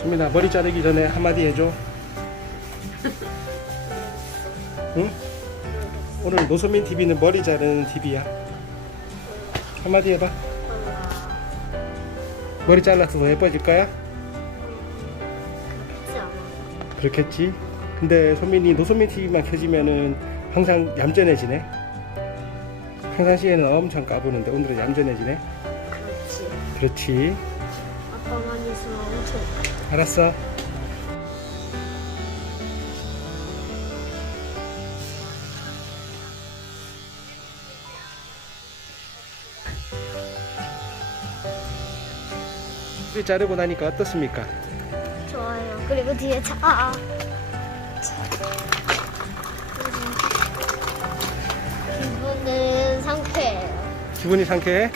수민아 머리 자르기 전에 한마디 해줘. 응? 오늘 노소민 TV는 머리 자르는 TV야. 한마디 해봐. 머리 잘라서 더 예뻐질 거야? 그렇겠지. 근데 소민이 노소민 TV만 켜지면은 항상 얌전해지네. 평상시에는 엄청 까부는데 오늘은 얌전해지네. 그렇지. 그렇지. 아빠만 있으면 엄청. 알았어. 머리 자르고 나니까 어떻습니까? 좋아요. 그리고 뒤에 차. 아, 아. 기분은 상쾌해요. 기분이 상쾌해?